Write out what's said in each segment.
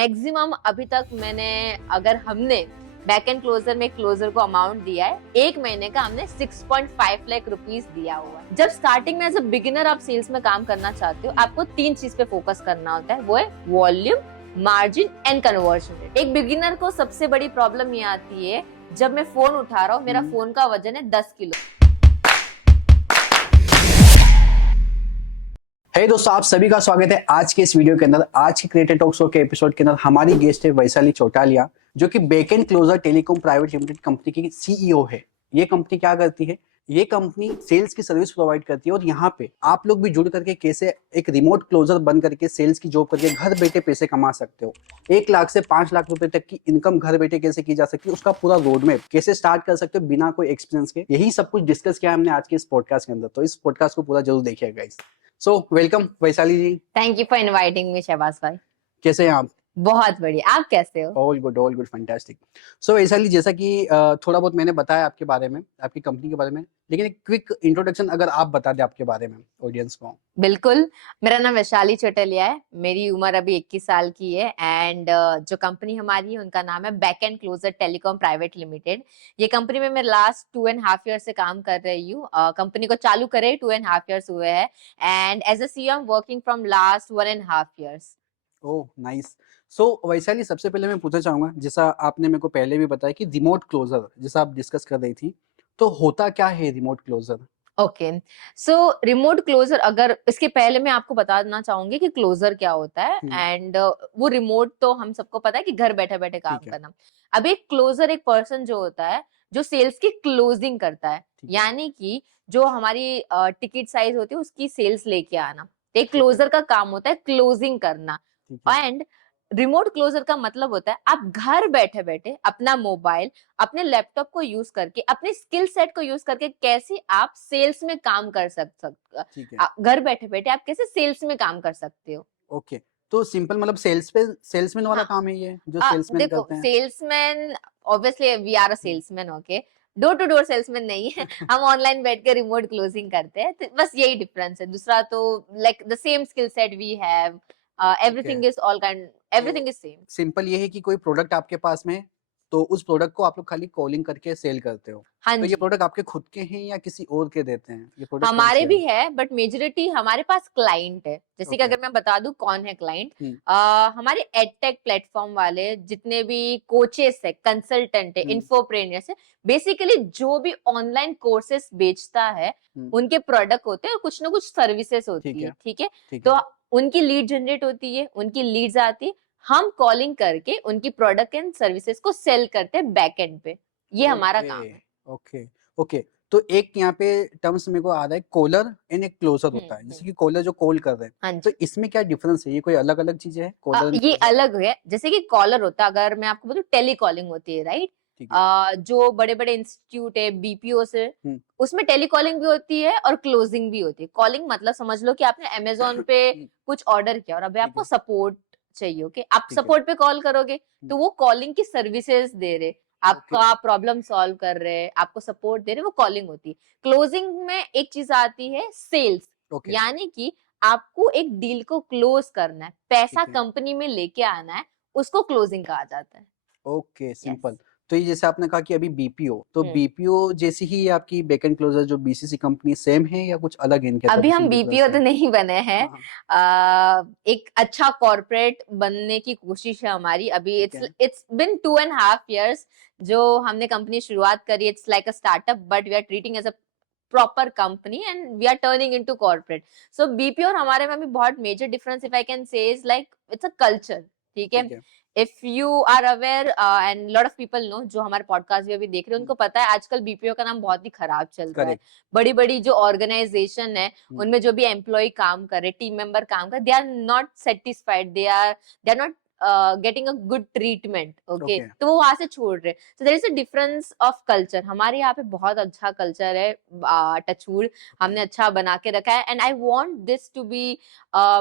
Maximum अभी तक अगर हमने बैक एंड क्लोजर में क्लोजर को अमाउंट दिया है, एक महीने का हमने 6.5 लाख रुपीस दिया हुआ है। जब स्टार्टिंग में एज अ बिगिनर आप सेल्स में काम करना चाहते हो, आपको 3 चीज पे फोकस करना होता है, वो है volume, margin and conversion rate. एक बिगिनर को सबसे बड़ी प्रॉब्लम ये आती है, जब मैं फोन उठा रहा हूँ, मेरा फोन का वजन है 10 किलो। हे दोस्तों, आप सभी का स्वागत है आज के इस वीडियो के अंदर। आज के क्रिएटर टॉक शो के एपिसोड के अंदर हमारी गेस्ट है वैशाली चौटालिया, जो कि back end closure telecom private limited company की सीईओ है। ये कंपनी क्या करती है? ये कंपनी सेल्स की सर्विस प्रोवाइड करती है और यहाँ पे आप लोग भी जुड़ करके कैसे एक रिमोट क्लोजर बन करके सेल्स की जॉब करके घर बैठे पैसे कमा सकते हो। 1 लाख से 5 लाख रुपए तक की इनकम घर बैठे कैसे की जा सकती है, उसका पूरा रोड मैप कैसे स्टार्ट कर सकते हो बिना कोई एक्सपीरियंस के, यही सब कुछ डिस्कस किया हमने आज के इस पॉडकास्ट के अंदर। तो इस पॉडकास्ट को पूरा जरूर देखिएगा guys. So welcome Vaishali ji. Thank you for inviting me Shahbaz भाई। कैसे हैं आप? बहुत बढ़िया, आप कैसे हो? All good fantastic. So Vaishali, जैसा कि थोड़ा बहुत मैंने बताया आपके बारे में, आपकी कंपनी के बारे में, लेकिन एक क्विक इंट्रोडक्शन अगर आप बता दें आपके बारे में ऑडियंस को। बिल्कुल, मेरा नाम वैशाली चौटालिया है, मेरी उम्र अभी 21 साल की है एंड जो कंपनी हमारी है उनका नाम है back end closure telecom private limited. ये कंपनी में मैं लास्ट 2.5 ईयर से काम कर रही हूँ। कंपनी को चालू करे 2.5 ईयर्स हुए हैं and as a CEO I am working from last 1.5 years. Oh nice. So Vaishali, सबसे पहले मैं पूछना चाहूंगा, जैसा आपने मेरे को पहले भी बताया कि रिमोट क्लोजर जैसा आप डिस्कस कर रही थी, तो होता क्या है रिमोट क्लोजर? ओके, सो रिमोट क्लोजर, अगर इसके पहले मैं आपको बताना चाहूंगी कि क्लोजर क्या होता है एंड वो रिमोट तो हम सबको पता है कि घर बैठे बैठे काम करना। अब एक क्लोजर एक पर्सन जो होता है जो सेल्स की क्लोजिंग करता है, यानी कि जो हमारी टिकट साइज होती है उसकी सेल्स लेके आना। एक क्लोजर का काम होता है क्लोजिंग करना। एंड रिमोट क्लोजर का मतलब होता है आप घर बैठे बैठे अपना मोबाइल, अपने लैपटॉप को यूज करके, अपने स्किल सेट को यूज करके कैसे आप सेल्स में काम कर घर बैठे बैठे आप कैसे सेल्स में काम कर सकते हो। ओके, तो सिंपल मतलब सेल्समैन वाला काम है ये, जो सेल्समैन देखो, करते हैं। Salesman obviously we are a salesman, okay, door to door salesman नहीं है। हम ऑनलाइन बैठ के रिमोट क्लोजिंग करते हैं, तो बस यही डिफरेंस है। दूसरा तो like the same skill set we have, everything is all kind, everything is same. Simple ये है कि कोई प्रोडक्ट आपके पास में है, तो उस प्रोडक्ट को आप लोग खाली कॉलिंग करके सेल करते हो। हाँ तो जी, ये प्रोडक्ट आपके खुद के हैं या किसी और के देते हैं? ये प्रोडक्ट कौन हमारे से भी हैं? है, बट मेजोरिटी हमारे पास क्लाइंट है। जैसे कि ओके। अगर मैं बता दूं कौन है क्लाइंट, हम्म, हमारे एडटेक प्लेटफॉर्म वाले जितने भी कोचेस है, कंसल्टेंट है, हम्म, इन्फोप्रेनियर्स है, बेसिकली जो भी ऑनलाइन कोर्सेस बेचता है हम्म, उनके प्रोडक्ट होते हैं और कुछ ना कुछ सर्विसेज ठीक होती है, है, ठीक है। ठीक तो है। उनकी लीड जनरेट होती है, उनकी लीड्स आती है, हम कॉलिंग करके उनकी प्रोडक्ट एंड सर्विसेज को सेल करते हैं बैक एंड पे। ये हमारा काम ओके, है। Okay, okay. तो एक यहाँ पे टर्म्स मेरे को आ रहा है, कॉलर एंड एक क्लोजर होता है। जैसे कि कॉलर जो कॉल कर रहे हैं, हाँ तो जी, इसमें क्या डिफरेंस है? ये कोई अलग अलग चीजें है कॉलर एंड ये क्लोजर? अलग है। जैसे कि कॉलर होता है, अगर मैं आपको बोलूं टेली कॉलिंग होती है, राइट। ठीक है। जो बड़े बड़े इंस्टीट्यूट है, बीपीओ से, हम्म, उसमें टेली कॉलिंग भी होती है और क्लोजिंग भी होती है। कॉलिंग मतलब समझ लो कि आपने अमेजोन पे कुछ ऑर्डर किया और अभी ठीक आपको है, सपोर्ट चाहिए, ओके, आप ठीक है। सपोर्ट पे कॉल करोगे तो वो कॉलिंग की सर्विसेज दे रहे, ओके, आपका प्रॉब्लम सॉल्व कर रहे, आपको सपोर्ट दे रहे, वो कॉलिंग होती है। क्लोजिंग में एक चीज आती है सेल्स, ओके, यानी कि आपको एक डील को क्लोज करना है, पैसा ठीक है। कंपनी में लेके आना है, उसको क्लोजिंग कहा जाता है। Okay, yes. सिंपल। तो ये जैसे आपने कहा कि अभी बीपीओ, तो हम्म। बीपीओ जैसी ही आपकी बैकएंड क्लोजर जो बीसीसी कंपनी सेम है या कुछ अलग है इनके अंदर? अभी हम इसमें डिफरेंस बीपीओ है? तो नहीं बने हैं। हाँ, हाँ, एक अच्छा कॉर्पोरेट बनने की कोशिश है हमारी अभी। ठीक इट्स है। इट्स बिन 2.5 years जो हमने कंपनी शुरुआत करी। It's like a startup but we are treating as a proper company and we are turning into corporate. So BPO और हमारे में भी बहुत major difference, if I can say, is like it's a culture, ठीक है। ठीक है। If you are aware and lot of people know, जो हमारे पॉडकास्ट भी अभी देख रहे हैं उनको पता है आजकल बीपीओ का नाम बहुत ही खराब चल रहा है। करेक्ट। बड़ी बड़ी जो ऑर्गेनाइजेशन है उनमें जो भी एम्प्लॉय काम कर रहे, टीम मेंबर काम कर, they are not satisfied, they are not getting a good treatment, okay, okay, तो वो वहां से छोड़ रहे। So there is a difference of culture. हमारे यहाँ पे बहुत अच्छा कल्चर है, टचवुड ओके, हमने अच्छा बना के रखा है and I want this to be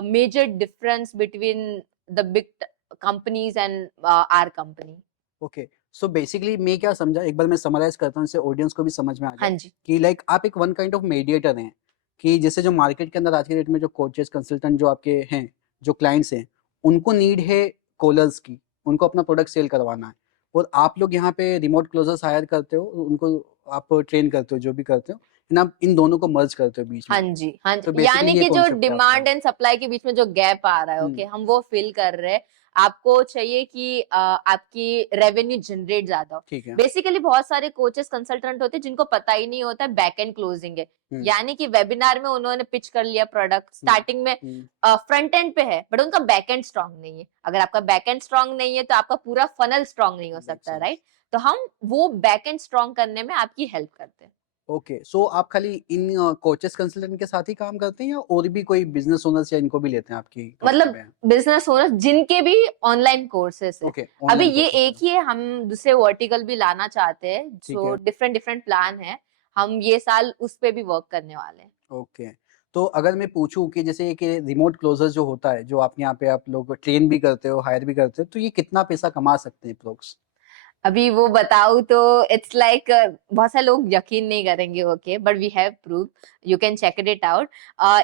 major difference between the big companies and our company. Okay. So basically मैं क्या समझा, एक बार मैं समराइज करता हूँ, इससे ऑडियंस को भी समझ में आ हाँ जाए जी। कि लाइक आप एक वन काइंड ऑफ मीडिएटर हैं, कि जैसे जो मार्केट के अंदर आज के डेट में जो कोचेस कंसल्टेंट जो आपके हैं, जो क्लाइंट्स हैं, उनको नीड है कॉलर्स की, उनको अपना प्रोडक्ट सेल करवाना है, और आप लोग यहाँ पे रिमोट क्लोजर्स हायर करते हो, उनको आप ट्रेन करते हो, जो भी करते हो, फिर आप इन दोनों को मर्ज करते हो बीच हाँ में। जी, हाँ तो जी, यानी बेसिकली ये कि जो कॉन्सेप्ट है आपका। डिमांड एंड सप्लाई के बीच में जो गैप आ रहा है, ओके, हम वो फिल कर रहे हैं। आपको चाहिए कि आपकी रेवेन्यू जनरेट ज्यादा हो। ठीक है। बेसिकली बहुत सारे कोचेस कंसल्टेंट होते हैं जिनको पता ही नहीं होता है बैक एंड क्लोजिंग है, यानी कि वेबिनार में उन्होंने पिच कर लिया प्रोडक्ट, स्टार्टिंग में फ्रंट एंड पे है बट उनका बैक एंड स्ट्रांग नहीं है। अगर आपका बैक एंड स्ट्रांग नहीं है तो आपका पूरा फनल स्ट्रांग नहीं हो सकता, राइट? तो हम वो बैक एंड स्ट्रांग करने में आपकी हेल्प करते हैं। ओके, सो आप खाली इन कोचेस कंसल्टेंट के साथ ही काम करते हैं, या और भी कोई बिजनेस ओनर्स या इनको भी लेते हैं आपकी कंपनी मतलब में? बिजनेस ओनर जिनके भी ऑनलाइन कोर्सेस है। ओके, अभी ऑनलाइन ये कोर्सेस एक ही है, हम दूसरे वर्टिकल भी लाना चाहते हैं, जो है। डिफरेंट डिफरेंट प्लान है। हम ये साल उस पे भी वर्क करने वाले हैं। ओके, तो अगर मैं पूछूं कि जैसे एक रिमोट क्लोजर जो होता है, जो आप यहाँ पे आप लोग ट्रेन भी करते हो, हायर भी करते हो, तो ये कितना पैसा कमा सकते हैं अप्रोक्स? अभी वो बताऊं तो इट्स लाइक बहुत सारे लोग यकीन नहीं करेंगे, okay, but we have proof, you can check it out.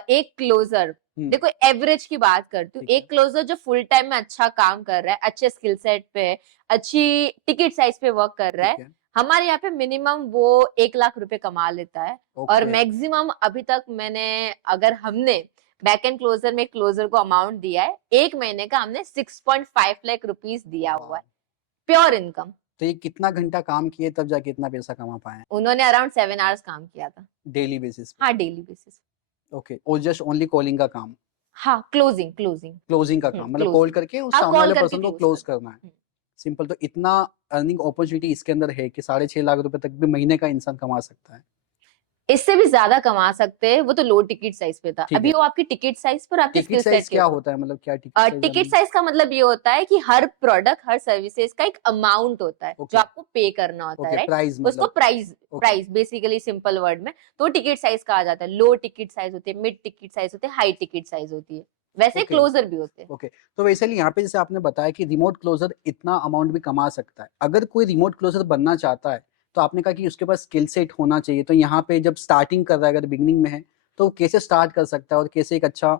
एक क्लोजर, देखो एवरेज की बात करती हूँ, एक क्लोजर जो फुल टाइम में अच्छा काम कर रहा है, अच्छे स्किल सेट पे, अच्छी टिकट साइज पे वर्क कर रहा है, हमारे यहाँ पे मिनिमम वो 1 लाख रुपए कमा लेता है। और मैक्सिमम अभी तक मैंने, अगर हमने बैक एंड क्लोजर में क्लोजर को अमाउंट दिया है, एक महीने का हमने 6.5 लाख रुपीस दिया हुआ है, प्योर इनकम। तो ये कितना घंटा काम किए तब जाके इतना पैसा कमा पाए? उन्होंने अराउंड 7 आवर्स काम किया था। डेली बेसिस पे? हाँ, डेली बेसिस। ओके, और जस्ट ओनली कॉलिंग का काम? हाँ, क्लोजिंग क्लोजिंग क्लोजिंग का काम, मतलब कॉल करके उस हाँ, सामने कॉल वाले करके पर्सन को क्लोज क्लोज करना है। सिंपल। तो इतना अर्निंग अपॉर्चुनिटी इसके अंदर है कि 6.5 लाख रुपए तक भी महीने का इंसान कमा सकता है। इससे भी ज्यादा कमा सकते हैं, वो तो लो टिकट साइज पे था। ठीक अभी है। वो आपकी टिकट साइज पर आपके टिकट स्किल सेट साइज के क्या ऊपर। होता है, मतलब क्या टिकट साइज? टिकट साइज का मतलब ये होता है कि हर प्रोडक्ट, हर सर्विसेज का एक अमाउंट होता है जो आपको पे करना होता है, राइट? प्राइस उसको मतलब? प्राइस बेसिकली सिंपल वर्ड में तो टिकट साइज कहा जाता है। लो टिकट साइज होती है, मिड टिकट साइज होती है, हाई टिकट साइज होती है, वैसे क्लोजर भी होते हैं। ओके, तो वैसे यहाँ पे जैसे आपने बताया कि रिमोट क्लोजर इतना अमाउंट भी कमा सकता है, अगर कोई रिमोट क्लोजर बनना चाहता है तो आपने कहा कि उसके पास स्किल सेट होना चाहिए, तो यहाँ पे जब स्टार्टिंग कर रहा है, अगर बिगिनिंग में है, तो कैसे स्टार्ट कर सकता है और कैसे एक अच्छा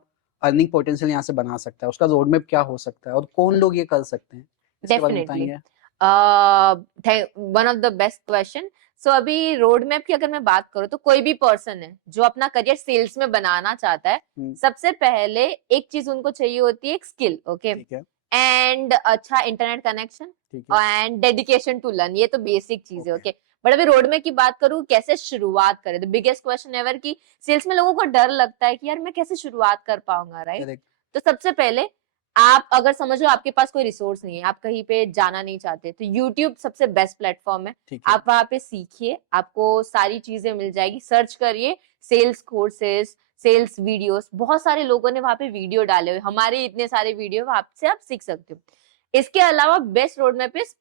अर्निंग पोटेंशियल यहाँ से बना सकता है? उसका रोड मैप क्या हो सकता है और कौन लोग ये कर सकते हैं, इसके बारे में डेफिनेटली, बताएंगे? One of the best question. So अभी रोड मैप की अगर मैं बात करूँ तो कोई भी पर्सन है जो अपना करियर सेल्स में बनाना चाहता है, सबसे पहले एक चीज उनको चाहिए होती है, एक स्किल, ओके, एंड अच्छा internet connection and dedication to learn. ये तो बेसिक चीज है, ओके। बट अभी रोड मैप की बात करूँ, कैसे शुरुआत करें, द बिगेस्ट क्वेश्चन एवर की सेल्स में लोगों को डर लगता है कि यार मैं कैसे शुरुआत कर पाऊंगा, राइट? तो सबसे पहले आप अगर समझ लो आपके पास कोई रिसोर्स नहीं है, आप कहीं पे जाना नहीं चाहते, तो YouTube सबसे बेस्ट प्लेटफॉर्म है। आप वहां पे सीखिए, आपको सारी चीजें मिल जाएगी। सर्च करिए सेल्स कोर्सेज, सेल्स वीडियोस, बहुत सारे लोगों ने वहां पे वीडियो डाले हुए, हमारे इतने सारे वीडियो आपसे आप सीख सकते हो। इसके अलावा बेस्ट रोड मैप इज,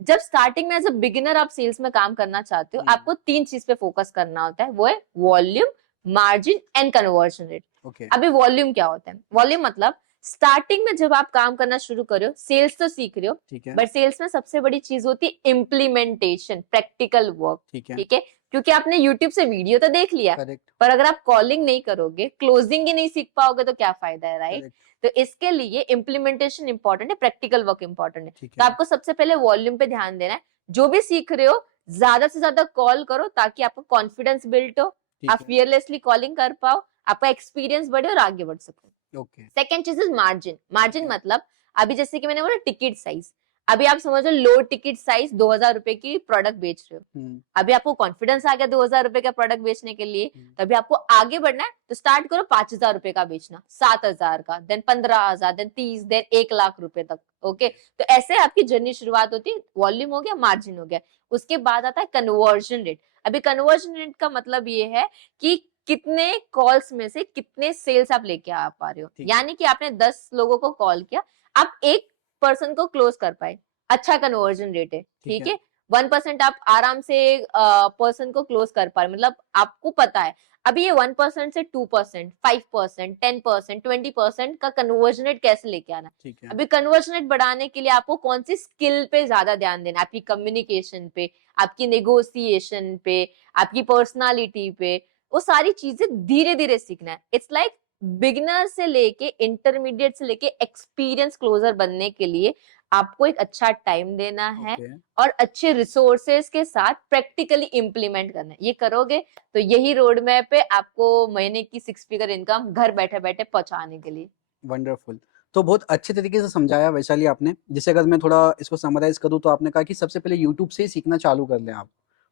जब स्टार्टिंग में एज अ बिगिनर आप सेल्स में काम करना चाहते हो, आपको 3 चीज पे फोकस करना होता है, वो है volume, margin and conversion rate. अभी वॉल्यूम क्या होता है? वॉल्यूम मतलब स्टार्टिंग में जब आप काम करना शुरू कर रहे हो, सेल्स तो सीख रहे हो, बट सेल्स में सबसे बड़ी चीज होती है इम्प्लीमेंटेशन, प्रैक्टिकल वर्क, ठीक है? क्योंकि आपने YouTube से वीडियो तो देख लिया, पर अगर आप कॉलिंग नहीं करोगे, क्लोजिंग ही नहीं सीख पाओगे तो क्या फायदा है, राइट? तो इसके लिए इम्प्लीमेंटेशन इंपॉर्टेंट है, प्रैक्टिकल वर्क इंपॉर्टेंट है। तो आपको सबसे पहले वॉल्यूम पे ध्यान देना है। जो भी सीख रहे हो, ज्यादा से ज्यादा कॉल करो ताकि आपका कॉन्फिडेंस बिल्ड हो, आप फियरलेसली कॉलिंग कर पाओ, आपका एक्सपीरियंस बढ़े और आगे बढ़ सको। सेकेंड चीज इज मार्जिन। मार्जिन मतलब अभी जैसे कि मैंने बोला टिकट साइज, अभी आप समझो लो टिकट साइज 2000 रुपए की प्रोडक्ट बेच रहे हो, अभी आपको कॉन्फिडेंस आ गया 2000 रुपए का प्रोडक्ट बेचने के लिए, तो अभी आपको आगे बढ़ना है, तो स्टार्ट करो 5000 रुपए का बेचना, 7000 का, देन 15000, देन 30, देन 1 लाख रुपए तक, ओके। तो ऐसे आपकी जर्नी शुरुआत होती है। वॉल्यूम हो गया, मार्जिन हो गया, उसके बाद आता है कन्वर्जन रेट। अभी कन्वर्जन रेट का मतलब ये है कि कितने कॉल्स में से कितने सेल्स आप लेके आ पा रहे हो, यानी कि आपने 10 लोगों को कॉल किया, आप एक पर्सन को क्लोज कर पाए, अच्छा कन्वर्जन रेट है, ठीक है? 1% आप आराम से पर्सन को क्लोज कर पा रहे, मतलब आपको पता है अभी ये 1% से 2%, 5%, 10%, 20% का कन्वर्जन रेट कैसे लेके आना। अभी कन्वर्जन रेट बढ़ाने के लिए आपको कौन सी स्किल पे ज्यादा ध्यान देना, आपकी कम्युनिकेशन पे, आपकी नेगोशिएशन पे, आपकी पर्सनालिटी पे, वो सारी चीजें धीरे धीरे सीखना है। इट्स लाइक बिगिनर से लेके इंटरमीडिएट से लेके एक्सपीरियंस क्लोजर बनने के लिए आपको एक अच्छा टाइम देना है Okay. और अच्छे रिसोर्सेज के साथ प्रैक्टिकली इम्प्लीमेंट करना है। ये करोगे तो यही रोड मैप है आपको महीने की 6 फिगर इनकम घर बैठे बैठे पहुंचाने के लिए। वंडरफुल। तो बहुत अच्छे तरीके से समझाया वैशाली आपने। जैसे अगर मैं थोड़ा इसको समराइज करूँ तो आपने कहा कि सबसे पहले यूट्यूब से ही सीखना चालू कर लें आप,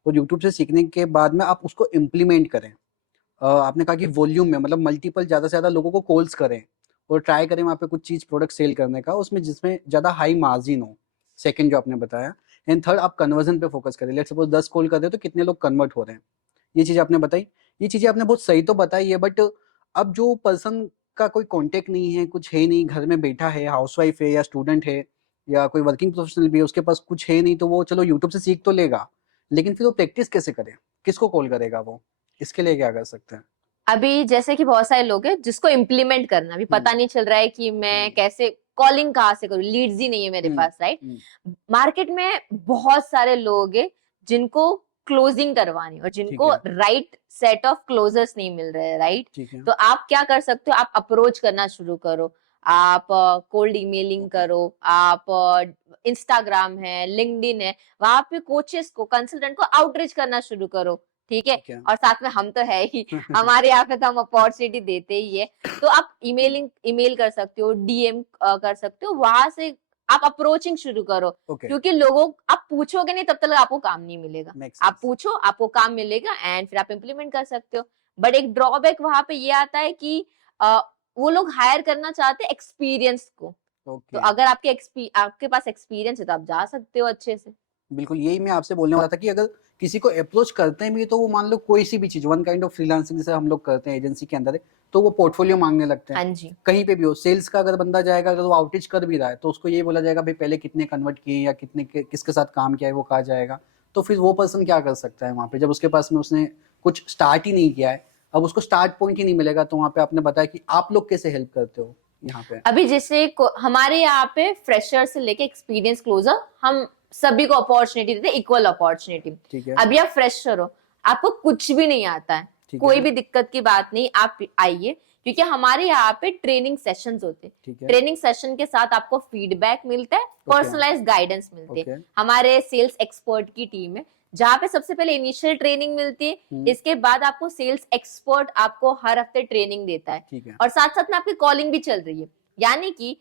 और यूट्यूब से सीखने के बाद में आप उसको इम्प्लीमेंट करें। आपने कहा कि वॉल्यूम में मतलब मल्टीपल ज़्यादा से ज़्यादा लोगों को कॉल्स करें और ट्राई करें वहाँ पे कुछ चीज़ प्रोडक्ट सेल करने का, उसमें जिसमें ज़्यादा हाई मार्जिन हो। सेकंड जो आपने बताया, एंड थर्ड आप कन्वर्जन पे फोकस करें। लेट्स सपोज 10 कॉल कर रहे हो तो कितने लोग कन्वर्ट हो रहे हैं, ये चीज़ आपने बताई। ये चीज़ें आपने बहुत सही तो बताई है, बट अब जो पर्सन का कोई कॉन्टेक्ट नहीं है, कुछ है नहीं, घर में बैठा है, हाउसवाइफ है या स्टूडेंट है या कोई वर्किंग प्रोफेशनल भी है, उसके पास कुछ है नहीं, तो वो चलो यूट्यूब से सीख तो लेगा, लेकिन फिर वो प्रैक्टिस कैसे करे, किसको कॉल करेगा वो, इसके लिए क्या कर सकते हैं? अभी जैसे कि बहुत सारे लोग हैं जिसको इम्प्लीमेंट करना अभी पता नहीं चल रहा है कि मैं कैसे कॉलिंग कहाँ से करूँ, लीड्स ही नहीं है मेरे पास, राइट। मार्केट में बहुत सारे लोग हैं जिनको क्लोजिंग करवानी और जिनको राइट सेट ऑफ क्लोजर्स नहीं मिल रहे हैं, राइट। तो आप क्या कर सकते हो, आप अप्रोच करना शुरू करो, आप कोल्ड ईमेलिंग करो, आप इंस्टाग्राम है, लिंक्डइन है, वहां पे कोचेस को, कंसल्टेंट को आउटरीच करना शुरू करो, ठीक है। और साथ में हम तो है ही हमारे यहाँ पे तो हम अपॉर्चुनिटी देते ही है। तो आप ईमेल कर सकते हो, डीएम कर सकते हो, वहां से आप अप्रोचिंग शुरू करो। क्योंकि लोगों, आप पूछोगे नहीं तब तक आपको काम नहीं मिलेगा। आप पूछो, आपको काम मिलेगा एंड फिर आप इम्प्लीमेंट कर सकते हो। बट एक ड्रॉबैक वहां पे ये आता है कि वो लोग हायर करना चाहते हैं एक्सपीरियंस को। तो अगर आपके पास एक्सपीरियंस है तो आप जा सकते हो अच्छे से। बिल्कुल, यही मैं आपसे बोलने वाला था कि अगर किसी को अप्रोच करते हैं भी तो वो मान लो कोई सी भी चीज, वन काइंड ऑफ फ्रीलांसिंग जैसे हम लोग करते हैं एजेंसी के अंदर है, तो वो पोर्टफोलियो मांगने लगते हैं। हाँ जी। कहीं पे भी हो, सेल्स का अगर बंदा जाएगा, अगर वो आउटरीच कर भी रहा है तो उसको ये बोला जाएगा भाई पहले कितने कन्वर्ट किए या किसके साथ काम किया है वो कहा जाएगा। तो फिर वो पर्सन क्या कर सकता है वहाँ पे, जब उसके पास में उसने कुछ स्टार्ट ही नहीं किया है, अब उसको स्टार्ट पॉइंट ही नहीं मिलेगा। तो वहाँ पे आपने बताया कि आप लोग कैसे हेल्प करते हो यहाँ पे। अभी जैसे हमारे यहाँ पे फ्रेशर से लेके एक्सपीरियंस क्लोजर हम सभी को अपॉर्चुनिटी देते हैं, इक्वल अपॉर्चुनिटी। ठीक है। अभी आप फ्रेशर हो, आपको कुछ भी नहीं आता है, कोई भी दिक्कत की बात नहीं, आप आइए, क्योंकि हमारे यहाँ पे ट्रेनिंग सेशंस होते हैं। ट्रेनिंग सेशन के साथ आपको फीडबैक मिलता है, पर्सनलाइज्ड गाइडेंस मिलते हैं। हमारे सेल्स एक्सपर्ट की टीम है जहाँ पे सबसे पहले इनिशियल ट्रेनिंग मिलती है, इसके बाद आपको सेल्स एक्सपर्ट आपको हर हफ्ते ट्रेनिंग देता है, और साथ साथ में आपकी कॉलिंग भी चल रही है। यानी कि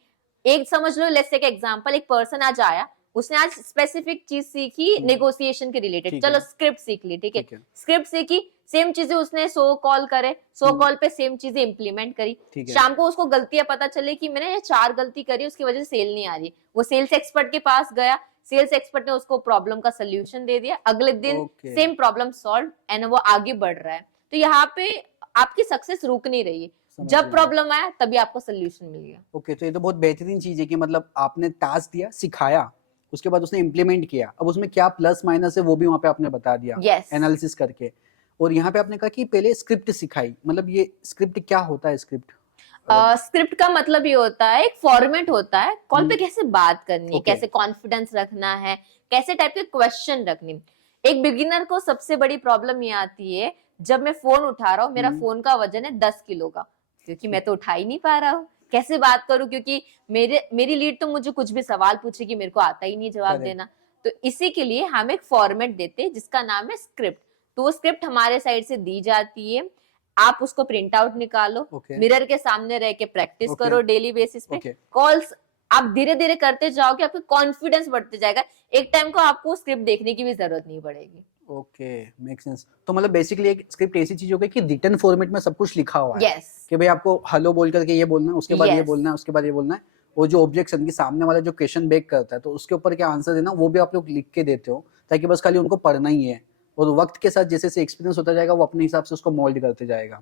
एक समझ लो, लेट्स टेक एग्जांपल, एक पर्सन आज आया, उसने आज स्पेसिफिक चीज सीखी नेगोशिएशन के रिलेटेड, चलो स्क्रिप्ट सीख ली, ठीक है, स्क्रिप्ट सीखी, सेम चीजें उसने 100 कॉल करे, 100 कॉल पे सेम चीजें इंप्लीमेंट करी। शाम को उसको गलतियां पता चले कि मैंने ये 4 गलती करी, उसकी वजह से सेल नहीं आ रही, वो सेल्स एक्सपर्ट के पास गया, सेल्स एक्सपर्ट ने उसको प्रॉब्लम का सोल्यूशन दे दिया, अगले दिन सेम प्रॉब्लम सॉल्व एंड वो आगे बढ़ रहा है। तो यहाँ पे आपकी सक्सेस रुक नहीं रही है, जब प्रॉब्लम आया तभी आपको सोल्यूशन मिल गया। ओके, तो ये तो बहुत बेहतरीन चीज है कि मतलब आपने टास्क दिया, सिखाया, उसके बाद उसने इम्प्लीमेंट किया, अब उसमें क्या प्लस माइनस है वो भी वहाँ पे आपने बता दिया एनालिसिस करके। और यहाँ पे आपने कहा कि पहले स्क्रिप्ट सिखाई, मतलब ये स्क्रिप्ट क्या होता है? स्क्रिप्ट का मतलब ये होता है, एक फॉर्मेट होता है, कॉल पे कैसे बात करनी है, कैसे कॉन्फिडेंस रखना है, कैसे टाइप के क्वेश्चन रखनी। एक बिगिनर को सबसे बड़ी प्रॉब्लम ये आती है, जब मैं फोन उठा रहा हूँ, मेरा फोन का वजन है 10 किलो का, क्योंकि मैं तो उठा ही नहीं पा रहा हूँ, कैसे बात करूं, क्योंकि मेरी लीड तो मुझे कुछ भी सवाल पूछेगी, मेरे को आता ही नहीं जवाब देना। तो इसी के लिए हम एक फॉर्मेट देते हैं जिसका नाम है स्क्रिप्ट। तो वो स्क्रिप्ट हमारे साइड से दी जाती है, आप उसको प्रिंट आउट निकालो, मिरर के सामने रह के प्रैक्टिस करो डेली बेसिस पे। कॉल्स आप धीरे धीरे करते जाओगे, आपका कॉन्फिडेंस बढ़ते जाएगा, एक टाइम को आपको स्क्रिप्ट देखने की भी जरूरत नहीं पड़ेगी। Okay, make sense. तो मतलब बेसिकली एक स्क्रिप्ट ऐसी चीज हो गई कि रिटन फॉर्मेट में सब कुछ लिखा हुआ है कि भाई आपको हेलो बोल करके ये बोलना है, उसके बाद ये बोलना है, उसके बाद ये बोलना है, और जो ऑब्जेक्शन की सामने वाला जो क्वेश्चन बेक करता है तो उसके ऊपर क्या आंसर देना वो भी आप लोग लिख के देते हो, ताकि बस खाली उनको पढ़ना ही है, और वक्त के साथ जैसे जैसे एक्सपीरियंस होता जाएगा वो अपने हिसाब से उसको मोल्ड करते जाएगा।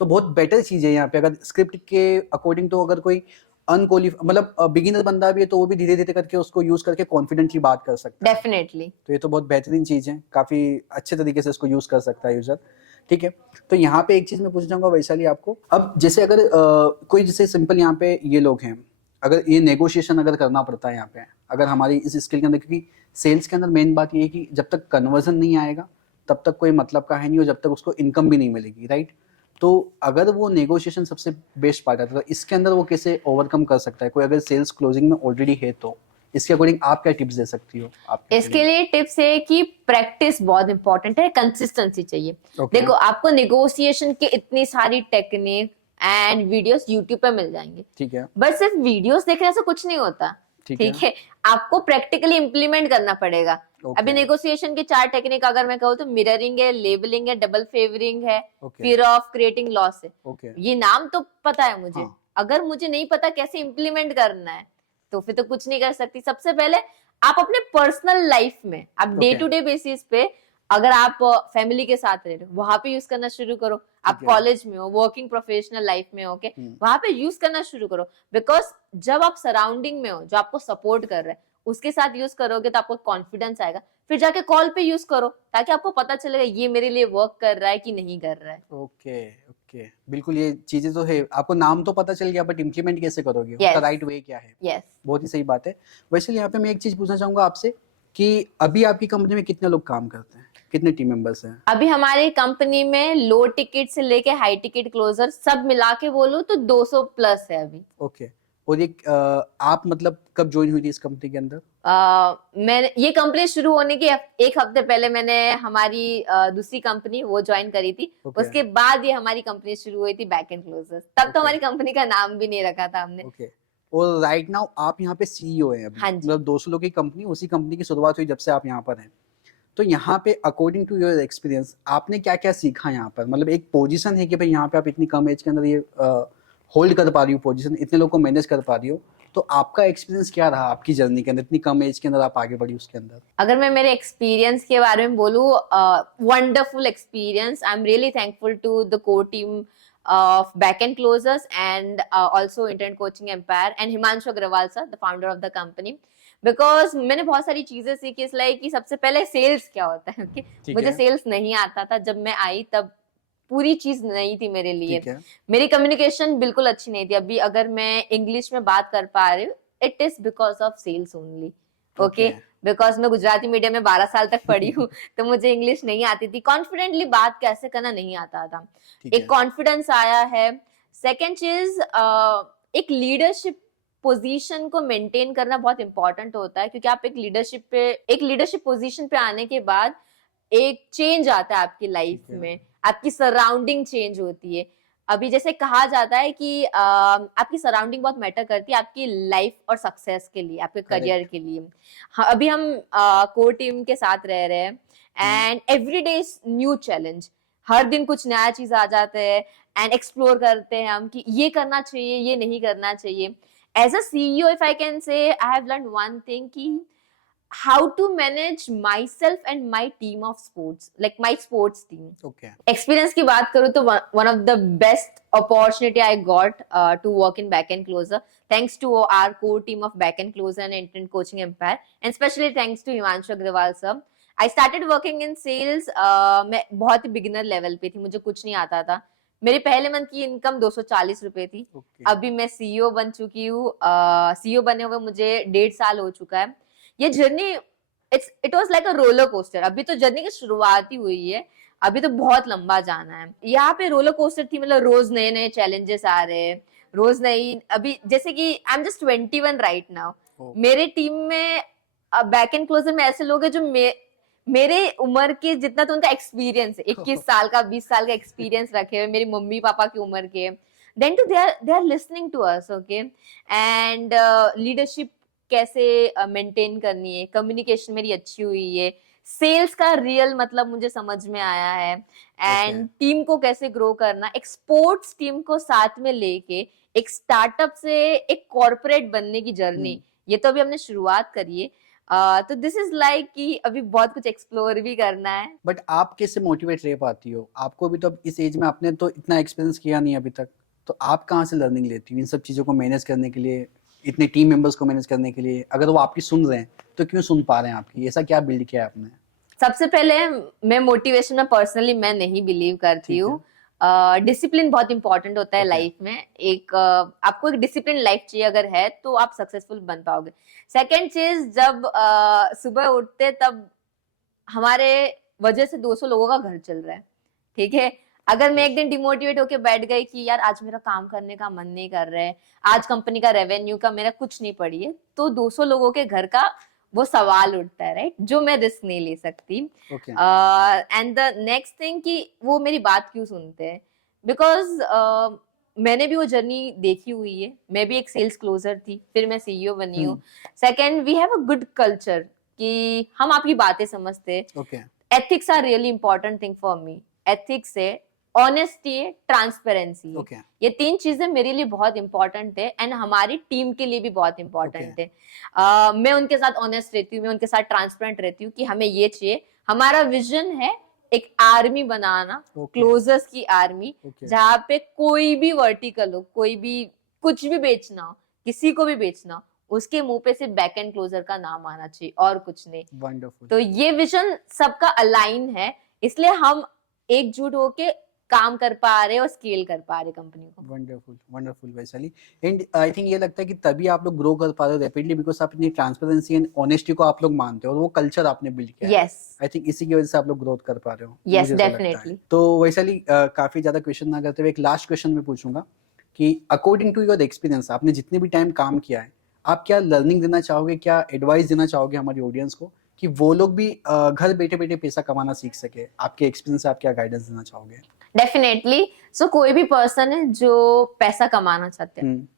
तो बहुत बेटर चीज है यहाँ पे। अगर स्क्रिप्ट के अकॉर्डिंग तो अगर कोई अनक्वालिफाइड मतलब बिगिनर बंदा भी है तो वो भी धीरे धीरे करके उसको यूज करके कॉन्फिडेंटली बात कर सकता है। डेफिनेटली। तो ये तो बहुत बेहतरीन चीज है, काफी अच्छे तरीके से इसको यूज कर सकता है यूजर। ठीक है, तो यहाँ पे एक चीज मैं पूछना चाहूंगा वैशाली आपको, अब जैसे अगर कोई जैसे सिंपल यहाँ पे ये लोग हैं, अगर ये नेगोशिएशन अगर करना पड़ता है यहाँ पे, अगर हमारी इस स्किल के अंदर, क्योंकि सेल्स के अंदर मेन बात ये है कि जब तक कन्वर्जन नहीं आएगा तब तक कोई मतलब का है नहीं, और जब तक उसको इनकम भी नहीं मिलेगी, राइट। तो अगर वो नेगोशिएशन सबसे बेस्ट पार्ट आता है, तो इसके अंदर वो कैसे ओवरकम कर सकता है? कोई अगर सेल्स क्लोजिंग में ऑलरेडी है तो इसके अकॉर्डिंग आप क्या टिप्स दे सकती हो? आप इसके लिए टिप्स है कि प्रैक्टिस बहुत इंपॉर्टेंट है, कंसिस्टेंसी चाहिए। देखो आपको नेगोशिएशन की इतनी सारी टेक्निक एंड वीडियोस यूट्यूब पे मिल जाएंगे, ठीक है, बट सिर्फ वीडियोस देखने से कुछ नहीं होता। ठीक है, आपको प्रैक्टिकली इंप्लीमेंट करना पड़ेगा। अभी नेगोशिएशन की 4 टेक्निक अगर मैं कहूँ तो मिररिंग है, लेबलिंग है, डबल फेवरिंग है, फियर ऑफ क्रिएटिंग लॉस है। ये नाम तो पता है मुझे, हाँ। अगर मुझे नहीं पता कैसे इंप्लीमेंट करना है तो फिर तो कुछ नहीं कर सकती। सबसे पहले आप अपने पर्सनल लाइफ में, आप डे टू डे बेसिस पे, अगर आप फैमिली के साथ रह रहे हो वहां पे यूज करना शुरू करो। आप कॉलेज में हो, वर्किंग प्रोफेशनल लाइफ में हो, वहां पे यूज करना शुरू करो। बिकॉज जब आप सराउंडिंग में हो जो आपको सपोर्ट कर रहा है उसके साथ यूज करोगे तो आपको कॉन्फिडेंस आएगा। फिर जाके कॉल पे यूज करो ताकि आपको पता चलेगा ये मेरे लिए वर्क कर रहा है कि नहीं कर रहा है। ओके, बिल्कुल, ये चीजें तो है, आपको नाम तो पता चल गया बट इम्प्लीमेंट कैसे करोगे, उसका राइट वे क्या है? बहुत ही सही बात है। वैसे यहाँ पे मैं एक चीज पूछना चाहूंगा आपसे कि अभी आपकी कंपनी में कितने लोग काम करते हैं, कितने टीम मेंबर्स हैं? अभी हमारी कंपनी में लो टिकट से लेके हाई टिकट क्लोजर सब मिला के बोलूं तो 200 प्लस है अभी। ओके, और ये आप मतलब कब ज्वाइन हुई थी इस कंपनी के अंदर? मैंने ये कंपनी शुरू होने के एक हफ्ते पहले मैंने हमारी दूसरी कंपनी वो ज्वाइन करी थी। उसके बाद ये हमारी कंपनी शुरू हुई थी बैक एंड क्लोजर्स। तब तो हमारी कंपनी का नाम भी नहीं रखा था हमने। और राइट नाउ आप यहाँ पे सीईओ हैं अभी। हाँ जी। मतलब 200 लोग की कंपनी, उसी कंपनी की शुरुआत हुई जब से आप यहाँ पर हैं। तो यहाँ पे अकॉर्डिंग टू योर एक्सपीरियंस आपने क्या क्या सीखा यहाँ पर? मतलब एक पोजीशन है कि भाई यहाँ पे आप इतनी कम एज के अंदर ये होल्ड कर पा रही हो पोजीशन, इतने लोग को मैनेज कर पा रही हो, तो आपका एक्सपीरियंस क्या रहा आपकी जर्नी के अंदर, इतनी कम एज के अंदर आप आगे बढ़ी उसके अंदर? अगर मैं मेरे एक्सपीरियंस के बारे में बोलूं, wonderful experience. I am really thankful to the core team of back end closers and also internet coaching empire and Himanshu Agrawal sir, the founder of the company, because मैंने बहुत सारी चीजें सीखी। इसलिए कि सबसे पहले सेल्स क्या होता है, मुझे सेल्स नहीं आता था जब मैं आई, तब पूरी चीज नहीं थी मेरे लिए। मेरी कम्युनिकेशन बिल्कुल अच्छी नहीं थी। अभी अगर मैं इंग्लिश में बात कर पा रही हूँ, it is because of sales only. Okay, because मैं गुजराती मीडियम में 12 साल तक पढ़ी हूँ तो मुझे इंग्लिश नहीं आती थी, कॉन्फिडेंटली बात कैसे करना नहीं आता था। एक कॉन्फिडेंस आया है। सेकेंड चीज, एक लीडरशिप पोजीशन को मेंटेन करना बहुत इंपॉर्टेंट होता है, क्योंकि आप एक लीडरशिप पोजीशन पे आने के बाद एक चेंज आता है आपकी लाइफ में, आपकी सराउंडिंग चेंज होती है। अभी जैसे कहा जाता है कि आपकी सराउंडिंग बहुत मैटर करती है आपकी लाइफ और सक्सेस के लिए, आपके करियर के लिए। अभी हम कोर टीम के साथ रह रहे हैं and every day is new challenge. हर दिन कुछ नया चीज आ जाता है एंड एक्सप्लोर करते हैं हम कि ये करना चाहिए, ये नहीं करना चाहिए। As a CEO, if I can say, I have learn one thing कि how to manage myself and my team of sports, like my sports team. Okay. Experience की बात करूँ तो one of the best opportunity I got to work in back end closer, thanks to our core team of back end closer and internet coaching empire, and especially thanks to Himanshu Agrawal sir. I started working in sales. मैं बहुत ही beginner level पे थी, मुझे कुछ नहीं आता था। मेरे पहले मंथ की इनकम 240 रुपए थी। अभी मैं सीईओ बन चुकी हूँ। सीईओ बने हुए मुझे 1.5 साल हो चुका है। ये journey it was like a roller coaster. अभी तो जर्नी की शुरुआत ही हुई है, अभी तो बहुत लंबा जाना है। यहाँ पे रोलर कोस्टर थी, मतलब रोज नए नए चैलेंजेस आ रहे हैं, रोज नई। अभी जैसे कि I am just 21 right now. मेरे टीम में बैक एंड क्लोजर में ऐसे लोग हैं जो मेरे उम्र के जितना तो उनका एक्सपीरियंस है, 21 साल का, 20 साल का एक्सपीरियंस रखे हुए, मेरी मम्मी पापा की उम्र के। Then too they are listening to us, okay. And leadership कैसे मेंटेन करनी है, कम्युनिकेशन मेरी अच्छी हुई है, सेल्स का रियल मतलब मुझे समझ में आया है, एंड टीम को कैसे ग्रो करना, एक स्पोर्ट्स टीम को साथ में लेके एक स्टार्टअप से एक कॉर्पोरेट बनने की जर्नी, ये तो अभी हमने शुरुआत करी है। तो दिस इज लाइक कि अभी बहुत कुछ एक्सप्लोर भी करना है। बट आप कैसे मोटिवेट रह पाती हो? आपको भी तो इस एज में आपने तो इतना एक्सपीरियंस किया नहीं अभी तक, तो आप कहाँ से लर्निंग लेती हो इन सब चीजों को मैनेज करने के लिए, इतने टीम मेंबर्स को मैनेज करने के लिए? अगर वो आपकी सुन रहे हैं तो क्यों सुन पा रहे हैं आपकी? ऐसा क्या बिल्ड किया है आपने? सबसे पहले मैं मोटिवेशन में पर्सनली मैं नहीं बिलीव करती हूँ। डिसिप्लिन बहुत इंपॉर्टेंट होता है लाइफ में। एक आपको एक डिसिप्लिन लाइफ चाहिए, अगर है तो आप सक्सेसफुल बन पाओगे। सेकेंड चीज, जब सुबह उठते तब हमारे वजह से 200 लोगों का घर चल रहा है, ठीक है। अगर मैं एक दिन डिमोटिवेट होके बैठ गई कि यार आज मेरा काम करने का मन नहीं कर रहा है, आज कंपनी का रेवेन्यू का मेरा कुछ नहीं पड़ी है, तो 200 लोगों के घर का वो सवाल उठता है, राइट, जो मैं रिस्क नहीं ले सकती। एंड द नेक्स्ट थिंग कि वो मेरी बात क्यों सुनते हैं, बिकॉज मैंने भी वो जर्नी देखी हुई है। मैं भी एक सेल्स क्लोजर थी, फिर मैं सीईओ बनी हूँ। Second, we have a good culture कि हम आपकी बातें समझते हैं। Ethics are really important thing for me. Ethics है, ऑनेस्टी है, ट्रांसपेरेंसी है। ये 3 चीजें मेरे लिए बहुत इंपॉर्टेंट है एंड हमारी टीम के लिए भी बहुत इंपॉर्टेंट है। मैं उनके साथ ऑनेस्ट रहती हूँ, मैं उनके साथ ट्रांसपेरेंट रहती हूँ कि हमें ये चाहिए। हमारा विजन है एक आर्मी बनाना, क्लोजर्स की आर्मी, जहाँ पे कोई भी वर्टिकल हो, कोई भी कुछ भी बेचना हो, किसी को भी बेचना हो, उसके मुंह पे सिर्फ बैक एंड क्लोजर का नाम आना चाहिए और कुछ नहीं। वंडरफुल। तो ये विजन सबका अलाइन है, इसलिए हम एकजुट होके काम कर पा रहे और स्केल कर पा रहे कंपनी को। Wonderful wonderful Vaishali. And I think ये लगता है कि तभी आप लोग ग्रो कर पा रहे हो रैपिडली, बिकॉज आप अपनी ट्रांसपेरेंसी एंड ऑनेस्टी को आप लोग मानते हो और वो कल्चर आपने बिल्ड किया। यस, आई थिंक इसी की वजह से आप लोग ग्रोथ कर पा रहे हो। Yes, definitely. तो वैशाली काफी ज्यादा क्वेश्चन ना करते हुए एक लास्ट क्वेश्चन मैं पूछूंगा कि अकॉर्डिंग टू योर एक्सपीरियंस, आपने जितने भी टाइम काम किया है, आप क्या लर्निंग देना चाहोगे, क्या एडवाइस देना चाहोगे हमारी ऑडियंस को कि वो लोग भी घर बैठे बैठे पैसा कमाना सीख सके? आपके एक्सपीरियंस से आप क्या गाइडेंस देना चाहोगे? डेफिनेटली। सो कोई भी पर्सन है जो पैसा कमाना चाहते हैं,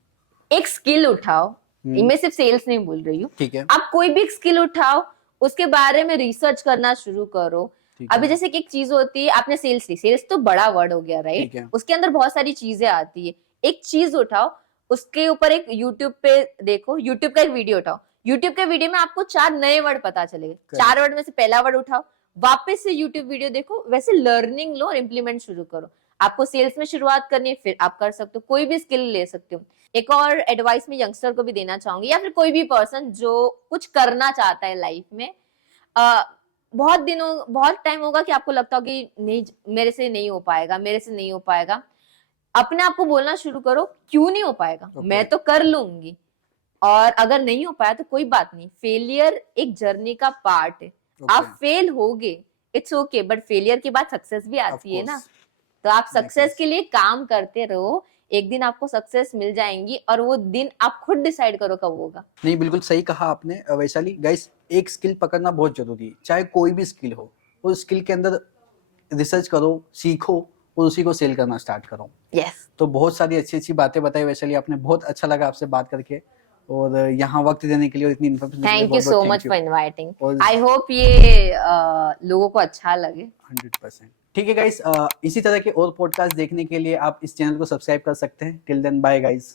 एक स्किल उठाओ। मैं सिर्फ सेल्स नहीं बोल रही हूँ, ठीक है। आप कोई भी स्किल उठाओ, उसके बारे में रिसर्च करना शुरू करो। अभी जैसे कि एक चीज होती है, आपने सेल्स ली, सेल्स तो बड़ा वर्ड हो गया, राइट? उसके अंदर बहुत सारी चीजें आती है। एक चीज उठाओ, उसके ऊपर एक यूट्यूब पे देखो, यूट्यूब का एक वीडियो उठाओ, यूट्यूब के वीडियो में आपको 4 नए वर्ड पता चलेंगे। 4 वर्ड में से पहला वर्ड उठाओ, वापस से यूट्यूब वीडियो देखो, वैसे लर्निंग लो और इम्प्लीमेंट शुरू करो। आपको सेल्स में शुरुआत करनी है, फिर आप कर सकते हो, कोई भी स्किल ले सकते हो। एक और एडवाइस मैं यंगस्टर को भी देना चाहूंगी, या फिर कोई भी पर्सन जो कुछ करना चाहता है लाइफ में। बहुत टाइम होगा कि आपको लगता हो कि नहीं, मेरे से नहीं हो पाएगा, मेरे से नहीं हो पाएगा। अपने आप को बोलना शुरू करो, क्यों नहीं हो पाएगा, मैं तो कर लूंगी। और अगर नहीं हो पाया तो कोई बात नहीं, फेलियर एक जर्नी का पार्ट है। आप फेल होगे, इट्स ओके, बट फेलियर के बाद सक्सेस भी आती है ना। तो आप सक्सेस के लिए काम करते रहो, एक दिन आपको सक्सेस मिल जाएंगी और वो दिन आप खुद डिसाइड करो कब होगा। नहीं, बिल्कुल सही कहा आपने वैशाली। गाइस, एक स्किल पकड़ना बहुत जरूरी है, चाहे कोई भी स्किल हो। उस स्किल के अंदर रिसर्च करो, सीखो और उसी को सेल करना स्टार्ट करो। यस। तो बहुत सारी अच्छी अच्छी बातें बताई वैशाली आपने, बहुत अच्छा लगा आपसे बात करके और यहाँ वक्त देने के लिए और इतनी information. Thank you so much for inviting. I hope ये लोगों को अच्छा लगे। 100%। ठीक है गाइस, इसी तरह के और पॉडकास्ट देखने के लिए आप इस चैनल को सब्सक्राइब कर सकते हैं। Till then, bye guys.